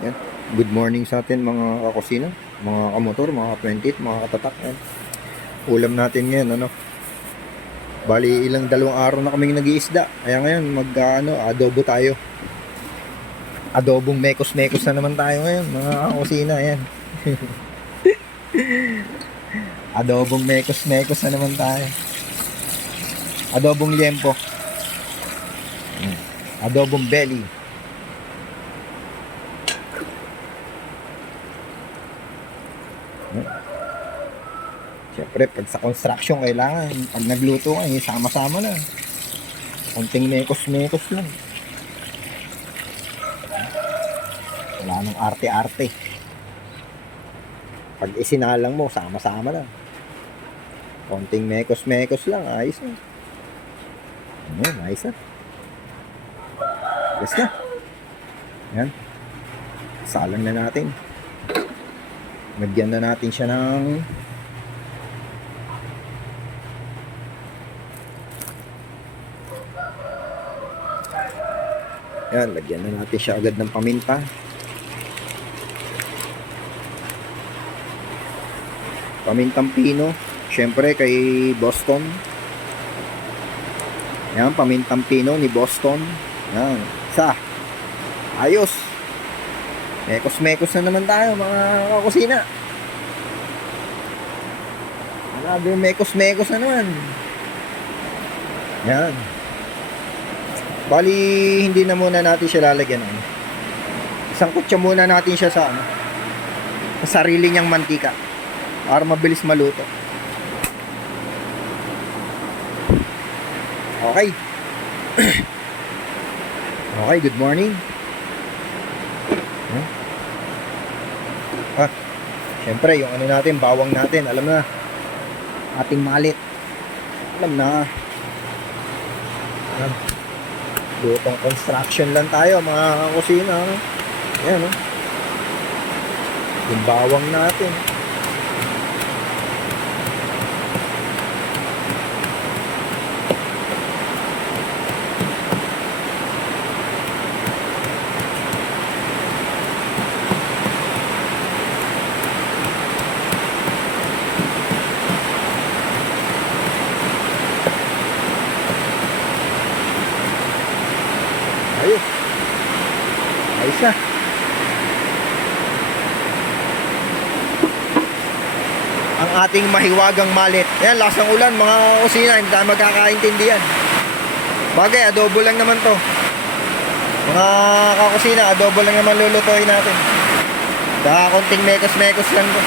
Yan. Good morning sa atin mga kakusina, mga kamotor, mga 20, mga katatak. Yan. Ulam natin ngayon, ano? Bali, dalawang araw na kaming nag-iisda. Kaya ngayon, adobo tayo. Adobong mekos-mekos na naman tayo ngayon, mga kakusina. Yan. Adobong mekos-mekos na naman tayo. Adobong liempo. Adobong belly. Siyempre, pag sa construction, kailangan, pag nagluto ka, sama-sama na. Konting mekos-mekos lang. Wala nang arte-arte. Pag isinalang mo, sama-sama na. Konting mekos-mekos lang, ayos na. Ayan, ayos na. Ayos na. Ayan. Salang na natin. Nagyan na natin siya ng yan, lagyan na natin siya agad ng paminta. Pamintang pino, syempre kay Boston. Yan, pamintang pino ni Boston. Yan, isa. Ayos. Mekos-mekos na naman tayo mga kakusina. Grabe, mekos-mekos na naman. Yan. Bali, hindi na muna natin siya lalagyan. Isang kutsa muna natin siya sa sarili niyang mantika para mabilis maluto. Okay. Okay, good morning. Syempre, yung natin, bawang natin, alam na. Ating malit. Alam na. Ayan. Lutong construction lang tayo mga kusina. Ayan, yung bawang natin. Ayos. Ayos na. Ang ating mahiwagang malit. Yan, lasang ulan mga kusina. Hindi tayo magkakaintindihan. Bagay, adobo lang naman to. Mga kakusina, adobo lang naman lulutuin natin. Daka konting mekos-mekos lang to.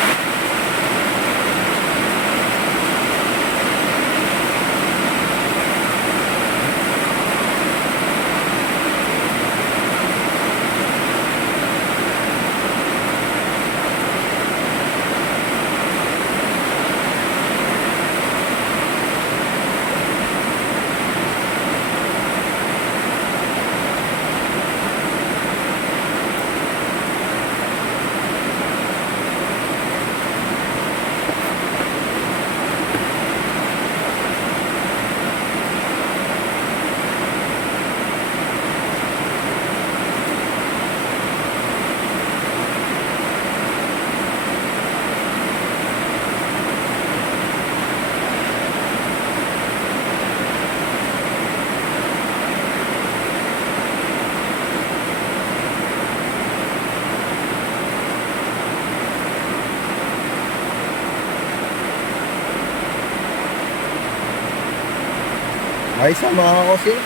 Ayos na mga kakusina.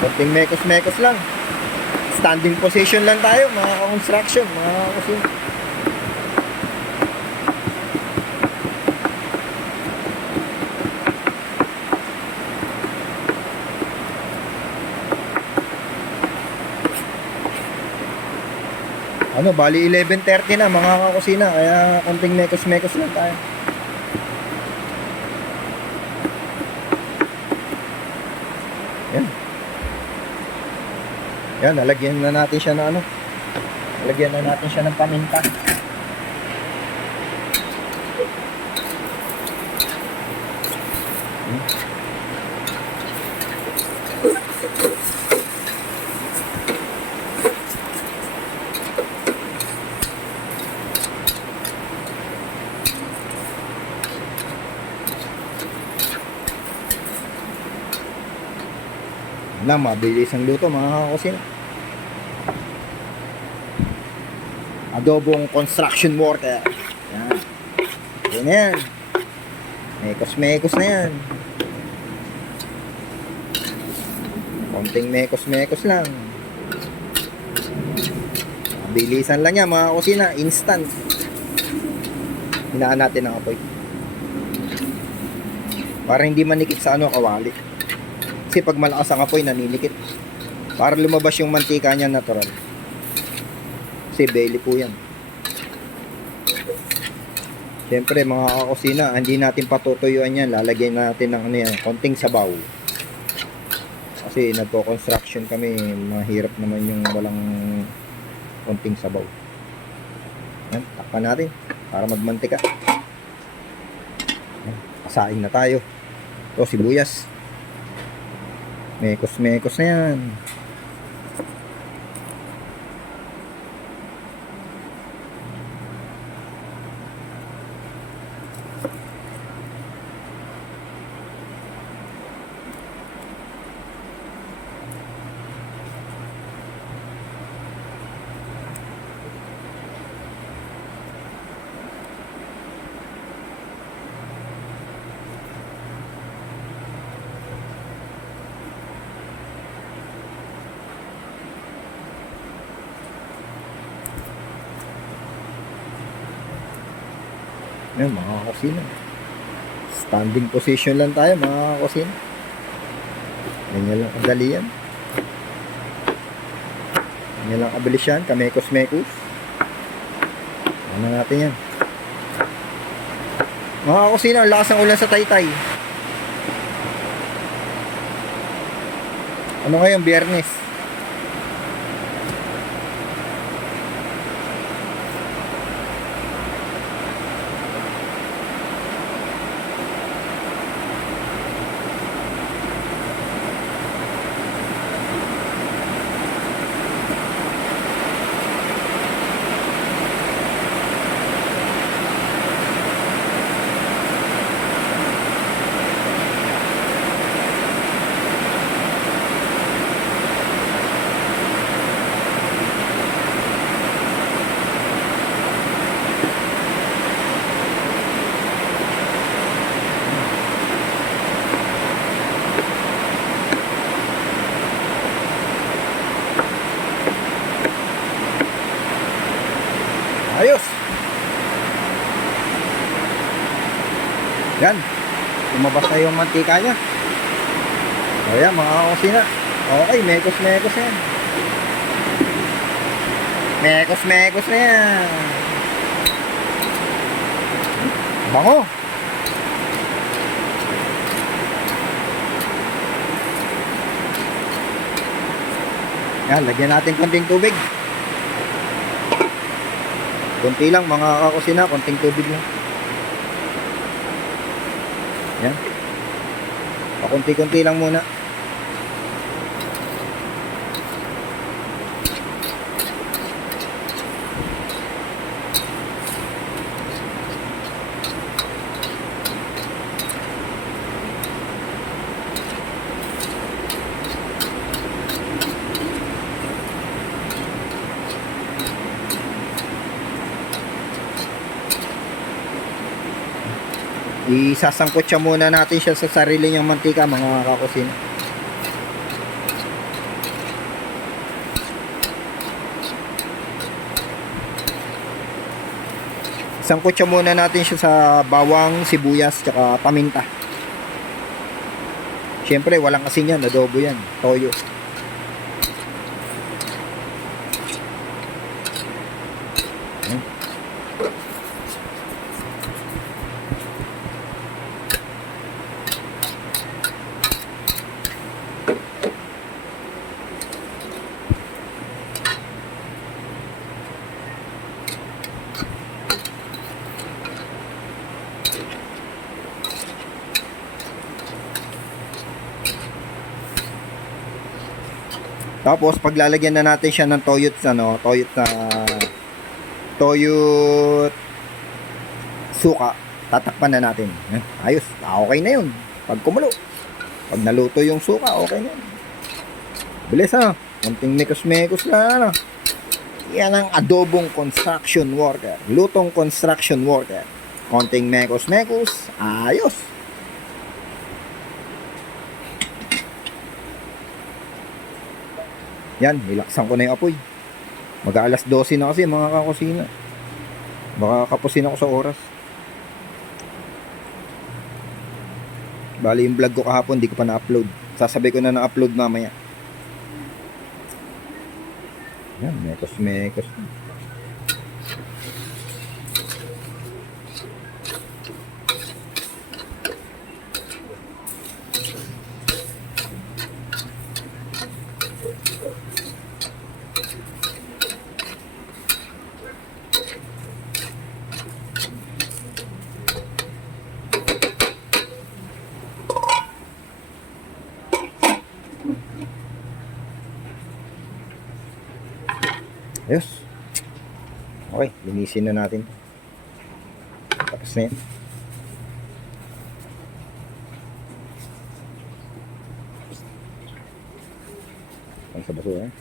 Konting mekos-mekos lang. Standing position lang tayo mga construction, mga kakusina. Bali 11:30 na mga kakusina, kaya konting mekos-mekos lang tayo. Yan. Yan, nalagyan na natin siya ng Nalagyan na natin siya ng paminta. lang, mabilis ang luto mga kakusina. Adobong construction worker. Yan. Yan na yan. Mekos-mekos na yan. Konting mekos-mekos lang. Bilisan lang yan mga kusina. Instant. Hinaan natin ang apoy. Para hindi manikit sa kawali. Kasi pag malakas ang apoy, naninikit. Para lumabas yung mantika niya natural. Kasi belly po yan. Siyempre mga kakusina, hindi natin patutuyuan yan. Lalagyan natin ng konting sabaw. Kasi nagko-construction kami, mahirap naman yung walang konting sabaw. Yan, takpan natin para magmantika. Yan, asain na tayo. Ito sibuyas. Mekos-mekos na yan. Yan mga kusina. Standing position lang tayo mga kusina. Ganyan lang kadali yan. Ganyan lang kabilis yan. Kamekos-mekos. Ano natin yan. Mga kusina, ang lakas ng ulan sa Taytay. Ano ngayon, Biyernes? Ayos. Yan. Lumabas na yung mantika niya. O yan mga kusina. Okay, mekos-mekos yan. Mekos-mekos na yan. Bango. Yan, lagyan natin konting tubig. Kunti lang mga kakusina, konting tubig lang. Yan. Pakunti-kunti lang muna. Isasangkot siya muna natin siya sa sarili niyang mantika mga kakusina. Sangkot siya muna natin siya sa bawang, sibuyas, tsaka paminta. Siyempre walang asin yan, adobo yan, toyo. Tapos paglalagyan na natin siya ng toyot toyot suka, tatakpan na natin. Ayos, okay na yun. Pag kumulo, pag naluto yung suka, okay na yun. Bilis ha. Konting mekos-mekos lang. Ano? Yan ang adobong construction worker. Lutong construction worker. Konting mekos-mekos. Ayos. Yan, nilaksan ko na yung apoy. Mag-aalas 12 na kasi mga kakusina. Baka kapusin ako sa oras. Bali yung vlog ko kahapon, di ko pa na-upload. Sasabay ko na na-upload mamaya. Yan, mekos-mekos. Ayos. Okay, linisin na natin. Tapos na yan. Ang sa basura.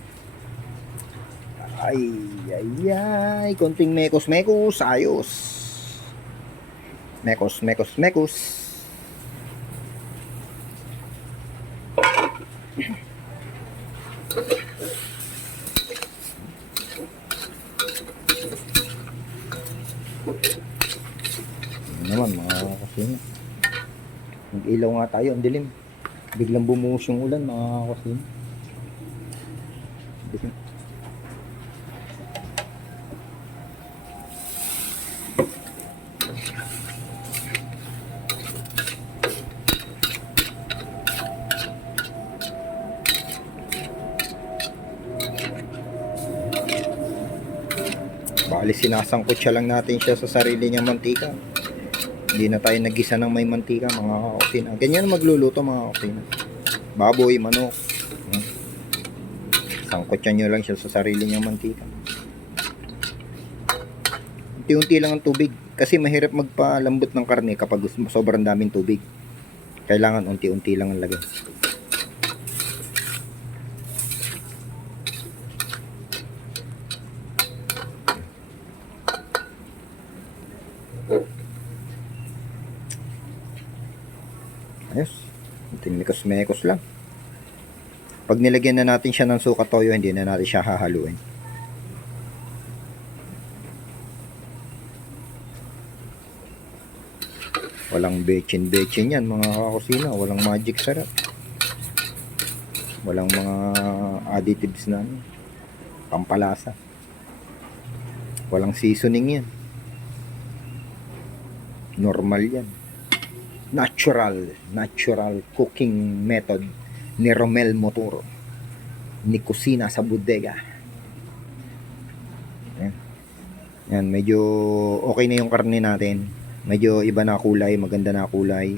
Ay, ay, ay. Konting mekos-mekos. Ayos. Mekos-mekos-mekos. Naman mga kusina, mag-ilaw nga tayo, ang dilim, biglang bumuhos yung ulan mga kusina. Bali sinasangkot siya lang natin siya sa sarili niyang mantika. Hindi na tayo nagisa ng may mantika mga kakusina. Ganyan magluluto mga kakusina. Baboy, manok. Sangkotyan nyo lang siya sa sarili niyang mantika. Unti-unti lang ang tubig. Kasi mahirap magpalambot ng karne kapag sobrang daming tubig. Kailangan unti-unti lang ang lagay. Ayos. Mekos-mekos lang. Pag nilagyan na natin siya ng suka toyo, hindi na natin siya hahaluin. Walang bechin-bechin yan mga kakusina. Walang magic sarap. Walang mga additives na pampalasa. Walang seasoning yan. Normal yan. Natural cooking method ni Romel Motor, ni Kusina sa Bodega. Yan, medyo okay na yung karne natin. Medyo iba na kulay, maganda na kulay.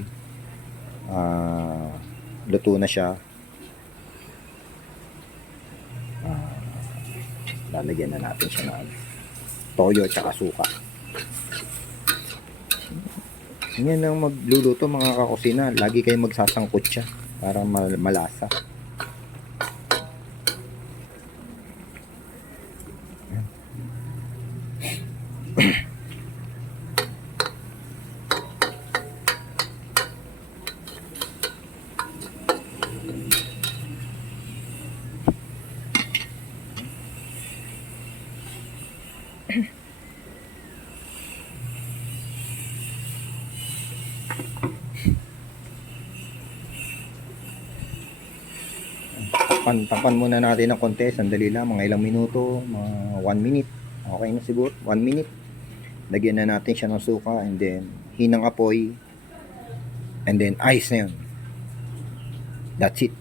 Luto na siya. Lalagyan na natin siya ng toyo at suka. Yan ang magluluto mga kakusina. Lagi kayong magsasangkot siya para malasa. Takpan muna natin ng konti, sandali lang, mga ilang minuto, mga 1 minute. Okay na siguro, 1 minute. Lagyan na natin siya ng suka and then hinang apoy and then ice na yun. That's it.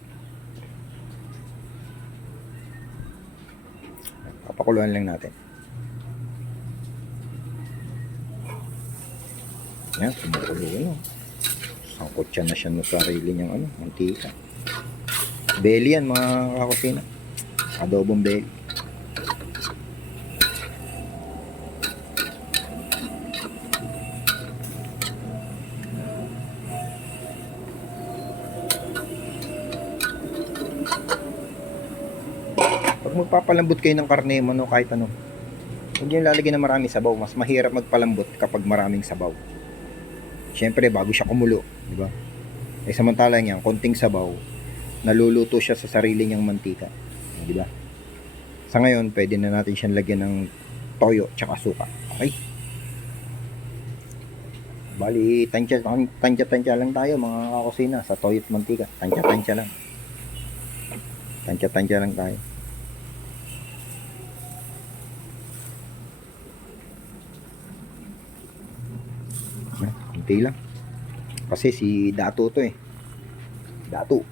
Papakuluan lang natin. Yan, kumukulo na. Sangkot siya na siya ng sarili niyang mantika. Belly yan mga kakusina. Adobong belly. Pag magpapalambot kayo ng karne mo, no, kahit ano, huwag nyo lalagyan ng maraming sabaw. Mas mahirap magpalambot kapag maraming sabaw. Siyempre, bago siya kumulo, di ba? Eh, samantala niyan, konting sabaw, naluluto siya sa sarili niyang mantika. Di ba? Sa ngayon, pwede na natin siyang lagyan ng toyo tsaka suka. Okay? Bali, tansya lang tayo mga kakusina sa toyo at mantika. Tansya lang. Tansya lang tayo. Kunti lang. Kasi si Dato to eh. Dato.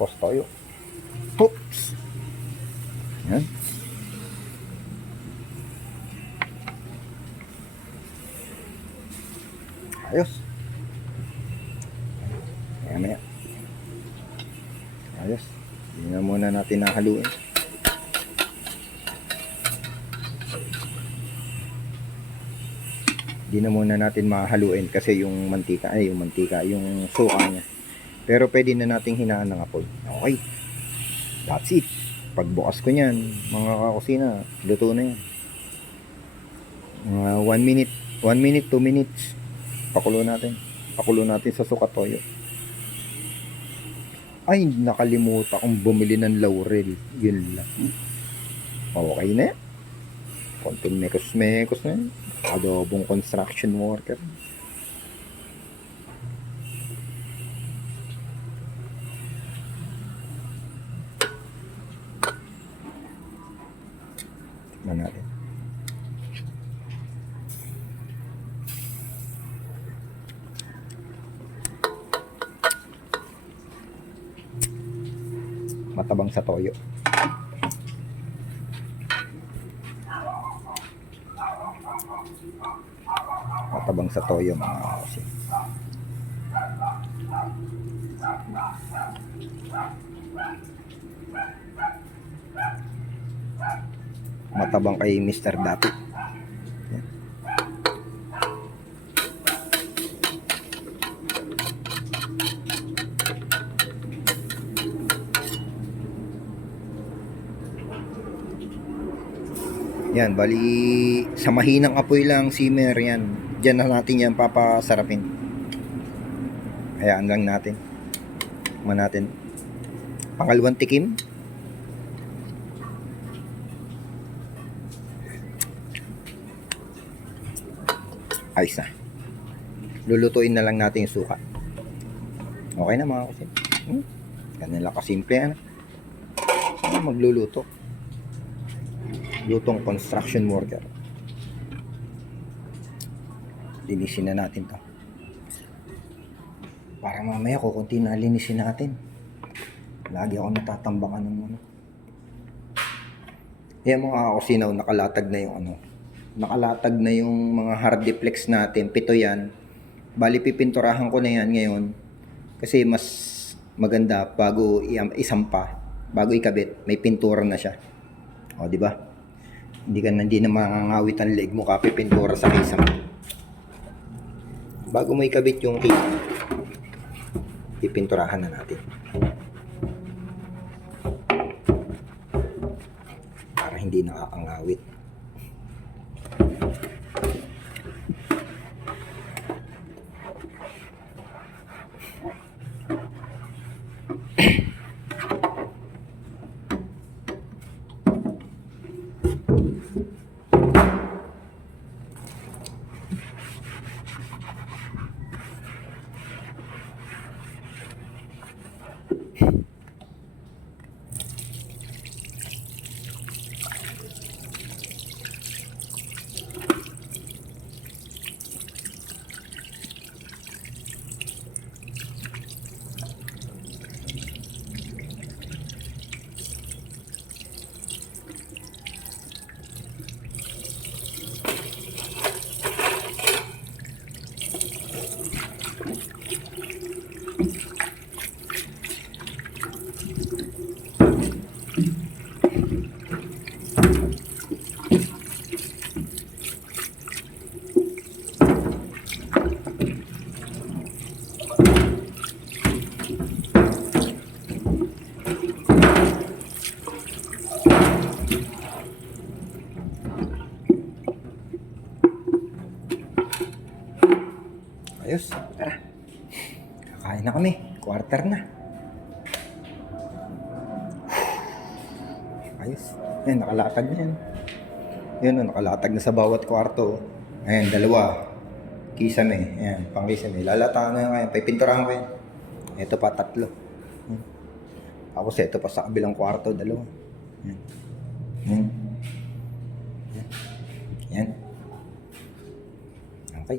Tapos toyo. Oops. Yan. Ayos. Maya. Ayos. Hindi na muna natin nahaluin. Hindi na muna natin mahaluin kasi yung mantika, yung suka niya. Pero pwede na nating hinaan ng apoy. Okay. That's it. Pagbukas ko niyan, mga kakusina, luto na yan. 1 minute, 2 minutes. Pakulo natin sa suka toyo. Ay, nakalimutan kong bumili ng laurel. Yun lang. Okay na yan. Konting mekos na yan. Adobong construction worker. Tikman natin. Matabang sa toyo. Matabang sa toyo mga kasi. Matabang kay Mr. Dato. Yan, bali sa mahinang apoy lang simmer yan. Diyan na natin yan papasarapin. Hayaan lang natin. Tikman natin. Pangalawang tikim. Ayos na. Lulutuin na lang natin yung suka. Okay na mga kasi. Ganun lang kasimple. Magluluto. Lutong construction worker. Linisin na natin to. Para mamaya kukunti na linisin natin. Lagi ako natatambakan ng ano. Yan mga kusinaw, nakalatag na yung ano. Nakalatag na yung mga hardiplex natin. 7 yan. Bali pipinturahan ko na yan ngayon. Kasi mas maganda bago isampa. Bago ikabit, may pintura na siya. O, di ba? Hindi na mangangawit ang leg mo kapit pintura sa kisam. Bago mo ikabit yung kisam, pipinturahan na natin. Para hindi nakakangawit. Starter na. Ayos. Yan, nakalatag na yan. Yan, nakalatag na sa bawat kwarto. Ayan, dalawa. Kisame. Ayan, pang kisame. Lalatahan na yan kaya. Pipinturahan ko yan. Ito pa, tatlo. Tapos ito pa sa kabilang kwarto, dalawa. Yan. Yan. Yan. Okay.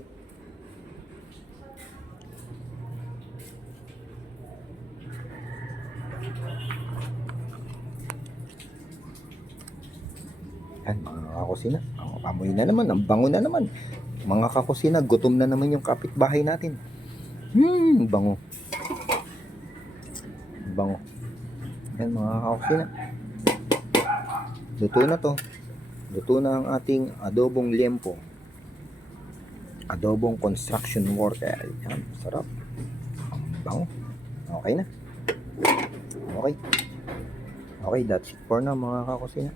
Yan, mga kakusina. Ang amoy na naman, ang bango na naman. Mga kakusina, gutom na naman yung kapitbahay natin. Bango. Bango. Yan, mga kakusina. Luto na to. Luto na ang ating adobong liempo. Adobong construction worker. Yan, sarap. Bango. Okay na. Okay. Okay, that's it for now mga kakusina.